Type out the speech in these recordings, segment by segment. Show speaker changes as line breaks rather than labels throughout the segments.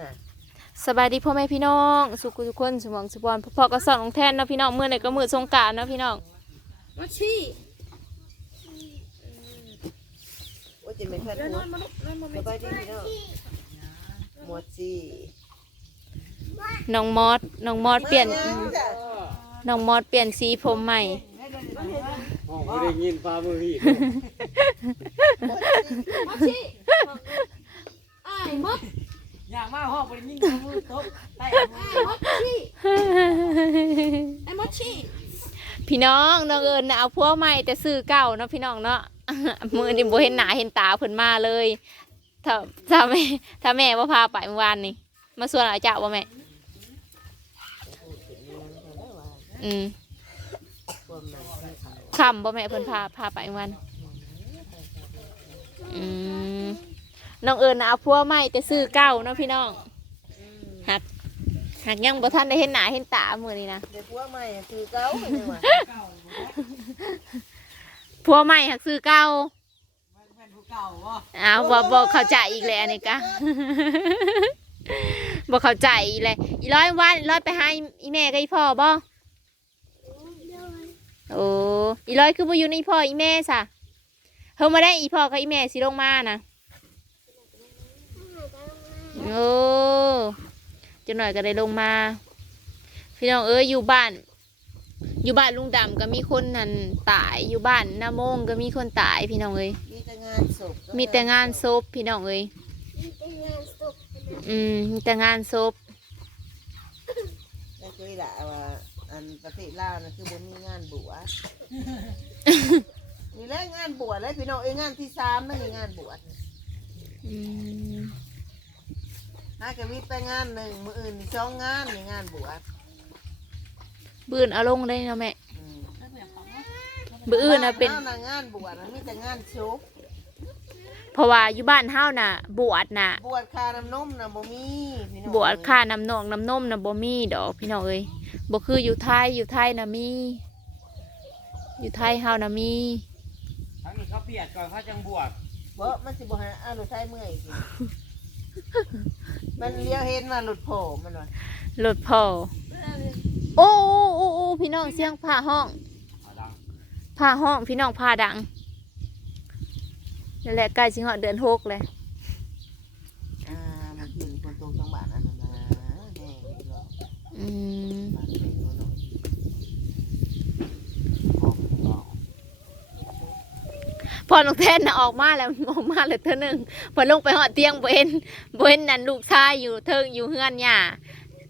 น่ะ
สบายดีพ่อแม่พี่น้อง สุขุทุกคนสมองสุบอลพ่อก็สอนของแทนเนาะพี่น้องเมื่อไหร่ก็มือสงกรารนาะพี่น้อง
มาชี้
ว่าจะเป็นแพทย์
แล้ว
หั
น
ว
อนมาลุกนอนมา
ส
ไม่
บายดีพี่น้องหมดจี
น้องมอสน้องมอสเปลี่ยนน้องมอสเปลี่ยนสีผมใหม่
ห้องไม่ได้ยินฟ้ามือพี่
มาชี้ไอ้มด
อยากมาห้องไม่ได้ยินมือตบได้
ไอ้มดชี้ไอ้มดชี้
พี่น้องน้องเอิญนะเอาพวกใหม่แต่ซื้อเก่าเนาะพี่น้องเนาะ มือนี่บ่เห็นหนาเห็นตาเพิ่นมาเลย ถ้าถ้าแม่ถ้าแม่ว่าพาไปเมื่อวานนี่ มาส่วนอาจารย์ว่าแม่ อืม
ความหนักที่เขา
คำบ่แม่เพิ่นพาพาไปเมื่อวานอืม น้องเอิญน่ะเอาพวกใหม่แต่ซื้อเก่าเนาะพี่น้องหักหักยังบ่ทันได้เห็นหนาเห็นตามื้อนี้นะ
เด็กผัวใหม่คือเก้าเนี่ยวะ
พวกใหม่หักซื้อเก่า
แม่นผู้เก่าวะ
อ้าวบ่บ่เข้าใจอีกแล้วอันนี่กะ บ่เข้าใจอีกเลยอีร้อยวันอีร้อยไปหาอีอีแม่กับอีพ่อบ่โอ้อีร้อยคือบ่อยู่ในอีพ่ออีแม่ซะเฮามาได้อีพ่อกับอีแม่สิลงมานะ โอ้จังหน่อยก็ได้ลงมา พี่น้องเอ้ยอยู่บ้าน อยู่บ้านลุงดำก็มีคนนั่นตายอยู่บ้านนาโมงก็มีคนตายพี่น้องเอ้ย
มีแต่งานศพ
มีแต่งานศพพี่น้องเอ้ยอืมมีแต่งานศพ
ได้เคยด่าว่าอันประเทศลาวนะคือบ่มีงานบวชมีแล้วงานบวชแล้วพี่น้องเอ้ยงานที่สามนั่นคืองานบวช
อืม
น่าจะมีแต่งานหนึ่งมืออื่นมีสองงานในงานบวช
บืนเอาลงได้เนาะแม่
อืม
บืนอื่นนะเป็น
บ้าหงานบวชนะมีแต่งานชุบ
เพราะว่าอยู่บ้านเฮาน่ะ บวชน่ะ
บวชคาน้ำนมนะบ่มีพี่น้อง
บวชค่าน้ำนองน้ำนมน่ะบ่มีดอกพี่น้องเอ้ยบ่คืออยู่ไทยอยู่ไทยน่ะมี อยู่ไทยเฮาน่ะมี
ทั้งนี้เขาเปลี่ยนก่อนเขาจังบวช
บ่มันสิบ่ให้อาหลุดไทยเมื่อยสิ มันเลี้ยวเห็นว่าหลุดโผล่มันว่าร
ถพ่อโอ้โอ้โอ้โอ้พี่น้องเสียงผ้าห้อง
ขาดัง
ผ้าห้องพี่น้องผ้าดังนั่นแหละใกล้สิฮอดเดือนหกเลย
อ่ามันคือคนตรงจังหวัดอันนั้นนะแน่เลยเนาะ
อืม
บ้านเป็นตัวเนาะ
ห้องเก่า
พอน้องแทนน่ะออกมาแล้วออกมาเลยเธอหนึ่งพอลงไปหอดเตียงบ่เห็นบ่เห็นนั่นลูกชายอยู่เทิงอยู่เฮือนหย่า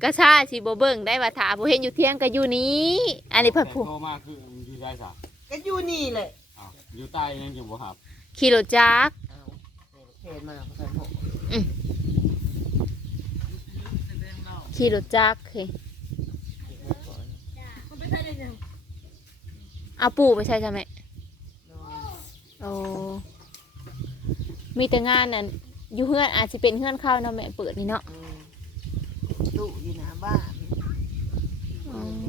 ก็ชาสิบ่เบิ่งได้ว่าถาบ่เห็นอยู่เที่ยงก็อยู่นี้ อันนี้เพิ่น
แต่
ผู้
โตมากคืออยู่ใจสัก
ก็อยู่นี่แหละ
อ้าวอยู่ใต้ยังอยู่บ่ครับ
ขี่รถจักร
เอาเพนมาประกันโผล่
ขี่รถจักรเฮ้ย
เก็บไว้ก่อน
มันไปใช่เลยเนี่ย
เอาปู่ไปใช่ใช่ไหม
นอน
โอ้มีแต่งานนั่นอยู่เฮือนอาจสิเป็นเฮือนเข้าเนาะแม่เปิดนี่เนาะ
อืมตู้อยู่หน้าบ้าน
อืม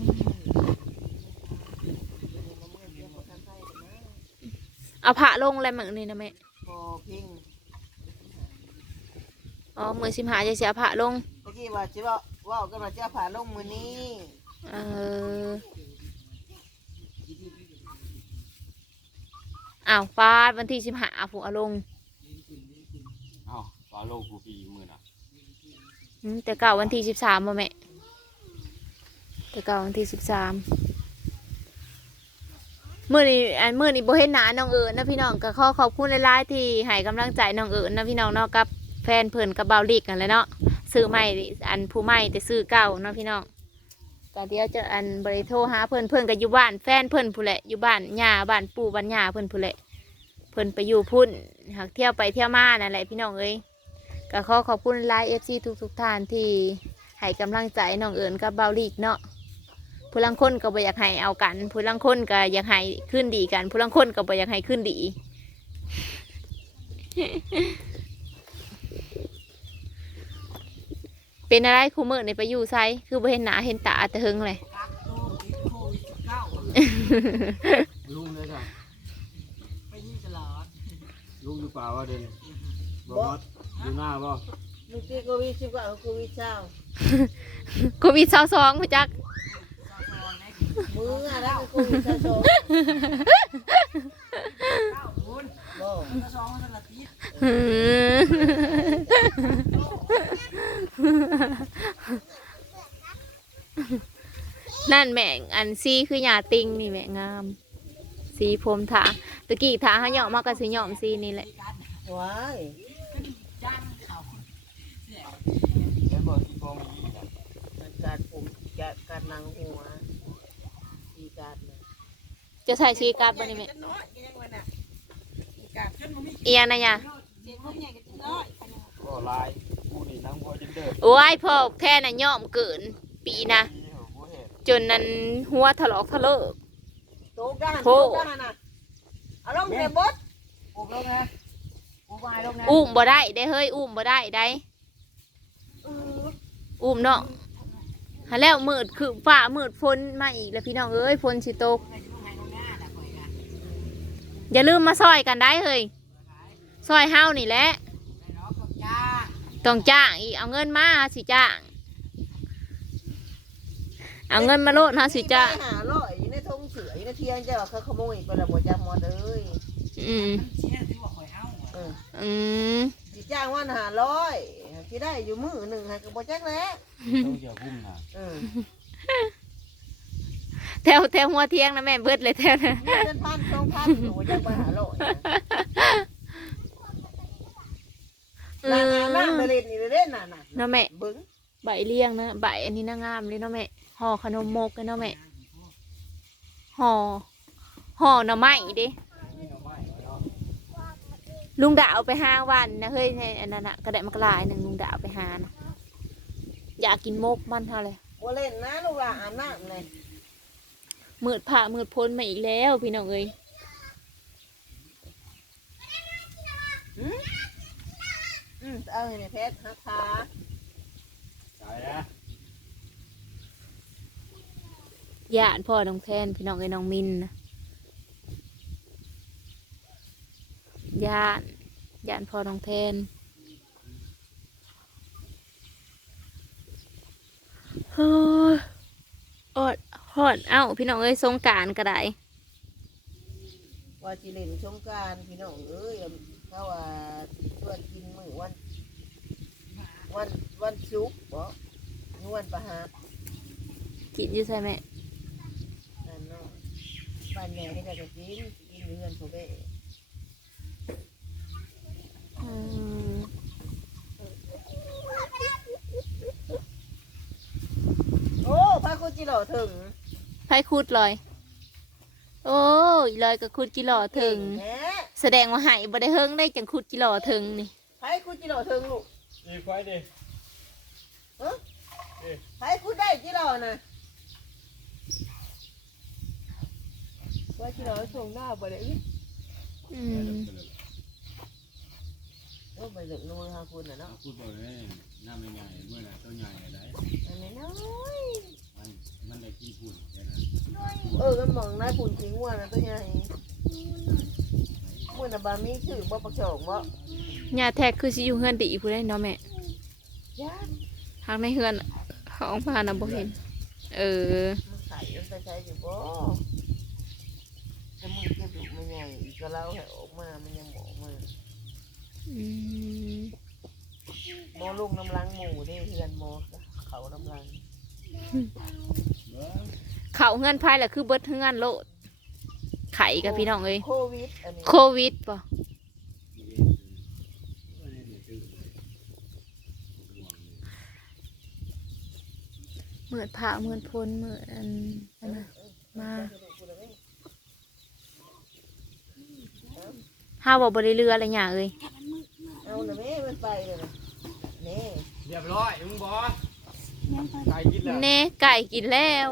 เอาพระลงอะไรเหมือนนี่นะแม่
พอเพ่ง
อ๋อมือสิบหาจะเสียพระลง
เมื่อกี้ว่าจะว่าว่ากันว่าจะผ่าลงมือนี้
เออ อ้าวฟาดวันที่สิบหาผูกเอาลง
อ้าวฟ้าโลกกูปีมือน่ะ
อืมแต่เก่าวันที่สิบสามบ่แม่แต่เก่าวันที่สิบสามมื่อนี้อันมื่อนี้โบเห็นหนาน้องเอิญนะพี่น้องก็ขอขอบคุณหลายๆที่ให้กำลังใจน้องเอิญนะพี่น้องเนาะกับแฟนเพิ่นกับเบาลิกกันแหล้วเนาะซื้อใหม่อันผู้ใหม่แต่ซื้อเก่าเนาะพี่น้อง ก็เดี๋ยวจะอันบริโทรหาเพิ่อนเพิ่อนก็อยู่บ้านแฟนเพิ่อนผู้แหละอยู่บ้านย่าบ้านปู่บ้านย่าเพิ่อนผู้แหละเพิ่อนไปอยู่พุ่นหากเที่ยวไปเที่ยวมานั่นแหละพี่น้องเอ้ยก็ขอขอบคุณไลน์เอฟซีทุกทุกท่านที่ให้กำลังใจน้องเอิญกับเบาลีกเนาะผู้ลังคนก็บ่อยากให้เอากันผู้ลังคนก็อยากให้ขึ้นดีกันผู้ลังคนก็บ่อยากให้ขึ้นดี เป็นอะไรครูมือในไปอยู่ไซคือบ่เห็นหนาเห็นตาแต่เฮงเลย
กักตู้ติดโควิดสิบเก้า
ลุงเลยจ้ะ
ไปนี่ตลอด
ลุงอยู่ป่าว่าเดินบ่มดอยู่หน้าบ่
บเมื่อกี้โควิดสิบกว่าโควิดเช้า
โควิด22ผู้จัก
มืออะไรโควิดเช้าสองบ่
หือนั่ นแม่งอันซีคือหยาติงนี่แม่งาม สีผมถาตะกี้ถาเขาเหยาะมากก็สิเหยาะสีนี่แหละ
ว้าย
แล้วบอกที่ฟองดีนะ
การผมจะการนางหัวดีการนะ
จะใส่ชีกาดบ่นี่แม่เอียนะยะ
ก็ลาย กูนี่นั่งบัวจนเดิน
โอ้ยพ่อแค่น่ะย่อมเกินปีนะ
ที่เหรอกูเห็น
จนนั้นหัวถลอกทะเลอะ
โตกัน
โถ่
โตกันนะเอาลงเทบด
อุ้มลงนะอุ้มมาลงนะ
อุ้มบ่ได้ได้เฮ้ยอุ้มบ่ได้ได้ อุ้มเนาะหาแล้วมืดคือฝ่ามืดฝนมาอีกแล้วพี่น้องเอ้ยฝนสิตก อย่าลืมมาซอยกันได้เฮ้ยซอยเฮานี่แหละ ต้องจ้างอีกเอาเงินมาสิจ้างเอาเงินมาโลดฮะสิจ้าง
ไปหาร้อยอยู่ในทงเสืออยู่ในเทียงเจ้าเขาขโมยไปแล้วบ่จ้ามอดเอ้ย
อืม
เออ
อืม
สิจ้างวันหาร้อยที่ได้อยู่มือหนึ่งให้ก็บ่จักแล้ว
ต้องเกี่ยวกุ้งนะ
เออ
แถวแถวหัวเที่ยงนะแม่เบิดเลยแถวนะ
มีเงินพันสองพันก็บ่จักไปหาร้อย นะ
อื
นางอาบ
ม
น้ำไปเล่นนี่เล่นน่ะน่ะ
เนาะแม่
เบิ้ง
ใบเลี้ยงนะใบอันนี้น่างามเลยเนาะแม่ห่อขนมมกเลยเนาะแม่ห่อห่อหน่อไม้ดิ
นี่เอาไม้เอาเนาะ
ลุงดาวไปห้าวันนะเฮ้ยในอันนั้นน่ะกระแดะมากลายหนึ่งลุงดาวไปหานะอยากกินมกมันเท่าเลย
บ่เล่นนะลูกหลานอาบน้ำเลย
มืดผ่ามืดพ้นมาอีกแล้วพี่น้องเอ้ย
อืมเอาให้ในเพชรฮักขา
ตายนะ
ญาติพ่อน้องแทนพี่น้องเอ้ยน้องมินนะญาติญาติพ่อน้องแทนเฮ้ยอดฮอดเอ้าพี่น้องเอ้ยสงกรารก็ได้
ว่าสิเล่นสงกรารพี่น้องเอ้ยเขาว่าชวนกินมื้อวัน วันวันศุกร์บ่หรือวัน ประหาร
กินอยู่ใช่ไหม
นั่นเนาะบ้านแม่ที่ได้ก็กินกินอยู่เรือนพ่อแม่
อืม
โอ้พระกุจิโร่ถึง
ไพ่คูดลอย โอ้ยลอยกับคูดกิโลถึง
แหม
แสดงว่าหายบ่ได้เฮิงได้จังคูดกิโลถึงนี่
ไผกุจิโร่ถึงลูก
อีไฟดิ
ไผกุได้จิโร่น่ะว่าจิโร่ส่งหน้าบ่ได้อีก
อืม
โอ้ไปเลิกนู่นหาคุณน่ะเนาะ
พูดบอกเลยน้ำใหญ่ๆเมื่อไหร่ตัวใหญ่อะไร
อันนี้น้อย
มันมันได้กี่ปุ่นแค่นั้น
เออมันมองนายปุ่นทิ้งว่านะตัวใหญ่มื่อน่ะบามีชื่อบ่ประสงค์บ่
ญาแท็กคือสิอยู่เฮือนดีผู้ได้เนาะแม่
ยา
ทางในเฮือน เขาออกมาน่ะบ่เห็น เออ
มันไข่มันไปใช้อยู่บ่จะมือเก็บดูมันใหญ่อีกก็เล่าให้ออกมา มันยังบอกมา
อืม
หมอลูกน้ำลังหมูเด้เฮือนหมอเขาน้ำลัง
เขาเฮือนไพ่แหละคือเบิดเฮือนโลดไข่กับพี่น้องเอ้ย
โควิดอันนี้
โควิดป่ะ เหมือนผ่าเหมือนพ้นเหมือนอันอันน่ะมาห้าบอกบริเรืออะไรอย่างเอ้ย
เอาน่ะแม่มันไปเลยนะนี่
เรียบร้อยมึงบอสไก่กินแล้ว
เน่ไก่กินแล้ว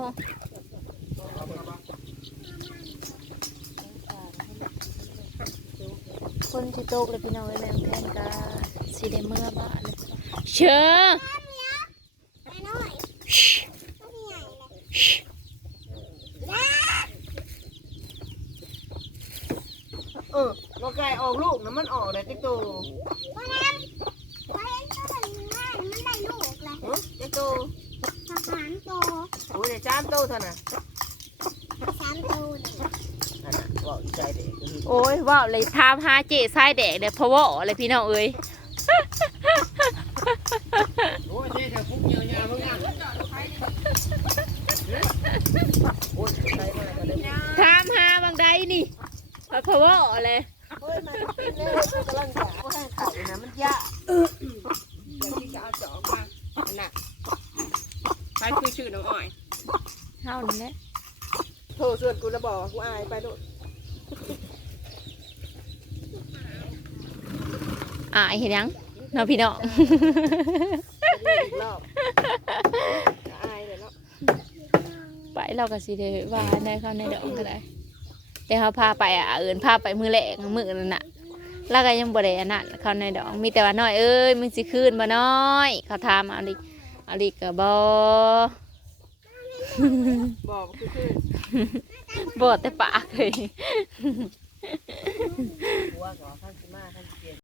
คนที่โตกเลยพี่น้องเลยแม่แทนกาสีเดเมื่อบ้านเลยเชื่อ
เออบ่ไก่ออกลูกนะมันออกได้ติ๊กโตโต
สามโต
โอ้ยได้สามโตเท่านั้น
สามโตนี่
นั่นน่ะบอกอีใจเด็กก็คือ
โอ้ยว้าวเลยถามหาเจ๊ทรายแดกเด้อเพราะว่าเลยพี่น้องเอ้ย
โอ้ยเจ๊จะพุ่งเงียวยาวมึงอะ
โอ้ยใครมาก็ได้
ถามหาบางใดนี่ เพราะว่าเลย
เฮ้ยมันเป็นเลยมันกำลังจะว่าให้ไข่นะมันยาก
อย่างที่จะเอาจอกมาอันน่ะใครคือชื่อน้องอ้อย
เท่านั้นแหละ
โทรส่วนกูระบอกว่ากูอายไปโดด
อ่าเห็นยังเนาะพี่น้อง
อีกรอบก็อายเลยเนาะ
ไปเราก็สิได้ว่าในเขาในดอกก็ได้ แต่เขาพาไปอะเอินพาไปมือแหลกมือนั่นน่ะแล้วก็ยังบ่ได้อันนั้นเขาในดอกมีแต่ว่าน้อยเอ้ยมึงสิคืนบ่น้อย เขาถามเอาดิเอาดิก็บ่
บอกคือคือ
กแต่ปากเลย